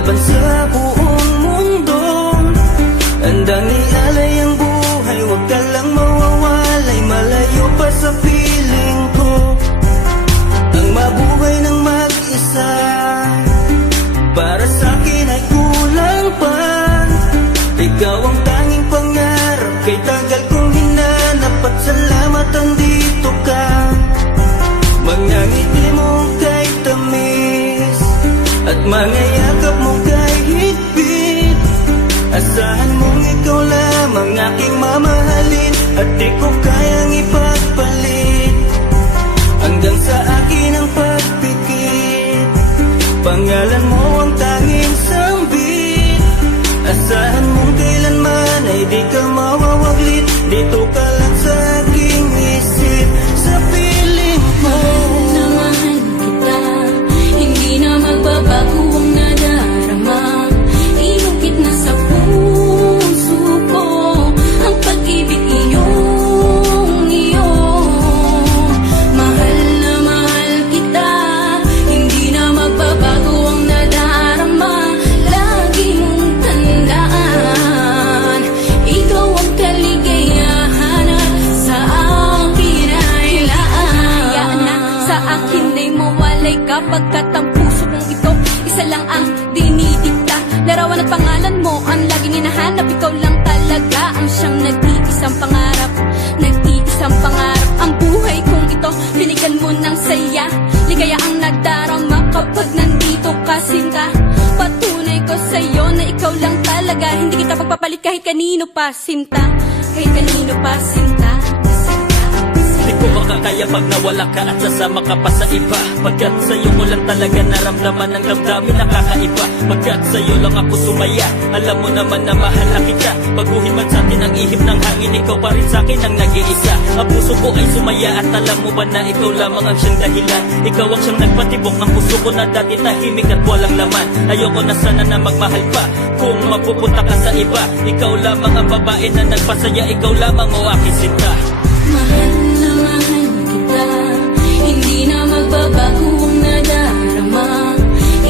laban sa buong mundo. Handang ialay ang buhay, huwag ka lang mawawalay, malayo pa sa piling ko. Ang mabuhay ng mag-isa, para sa akin ay kulang pa. Ikaw ang tanging pangarap, kay tagal kong hinanap, at salamat andito ka. Mga ngiti mo kay tamis, at mga yakap mo kay higpit. Asahan mong ikaw lamang aking mamahalin, at di ko kayang ipagpalit. Hanggang sa akin ang pagpikit, pangalan mo ang tanging sambit. Asahan mong kailanman ay di ka mawawaglit, dito ka lang sa aking isip, sa piling mo. Mahal kita, hindi na magbabago ang nadarama. Inukit na sa puso ko ang pag-ibig iyong iyo. Mahal na mahal kita, hindi na magbabago ang nadarama. Lagi mong tandaan, ikaw ang kaligayahan at sa akin ay laan. Hayaan na sa akin ay mawalay kapagkat ang puso kong ito isa lang ang dinidikta. Larawan at pangalan mo ang laging hinahanap, ikaw lang talaga ang siyang nag-iisang pangarap. Nag-iisang pangarap ang buhay kong ito, binigyan mo ng saya. Ligaya ang nadarama kapag nandito ka, sinta. Patunay ko sa'yo na ikaw lang talaga, hindi kita pagpapalit kahit kanino pa, sinta. Kahit kanino pa, sinta. Di ko makakaya pag nawala ka at sasama ka pa sa iba. Pagkat sa'yo ko lang talaga naramdaman ang damdamin nakakaiba. Pagkat sa'yo lang ako sumaya, alam mo naman na mahal na kita. Baguhin man sa'tin ang ihip ng hangin, ikaw pa rin sa'kin ang nag-iisa. Ang puso ko ay sumaya at alam mo ba na ikaw lamang ang siyang dahilan. Ikaw ang siyang nagpatibok ng puso ko na dati tahimik at walang laman. Ayoko na sana na magmahal pa kung mapupunta ka sa iba. Ikaw lamang ang babae na nagpasaya, ikaw lamang o aking sinta. Mahal na mahal kita, hindi na magbabago ang nadarama.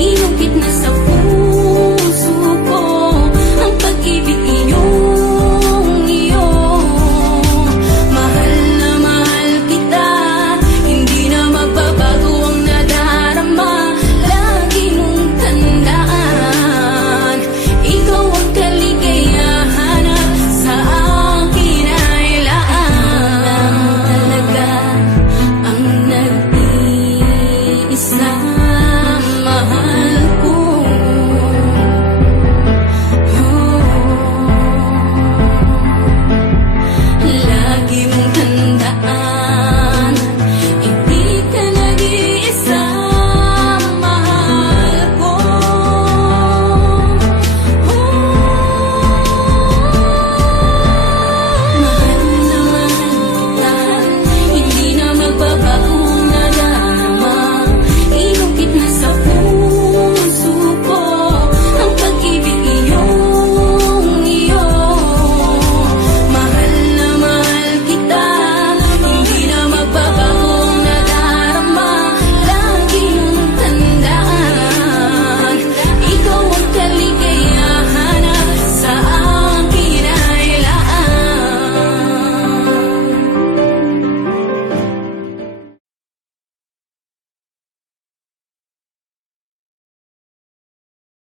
Inukit na sa puso ko ang pag-ibig iyong iyo. Mahal na mahal kita, hindi na magbabago ang nadarama. Lagi mong tandaan, ikaw ang kaligayahan at sa akin ay laan. Talaga ang nag-iisang mahal.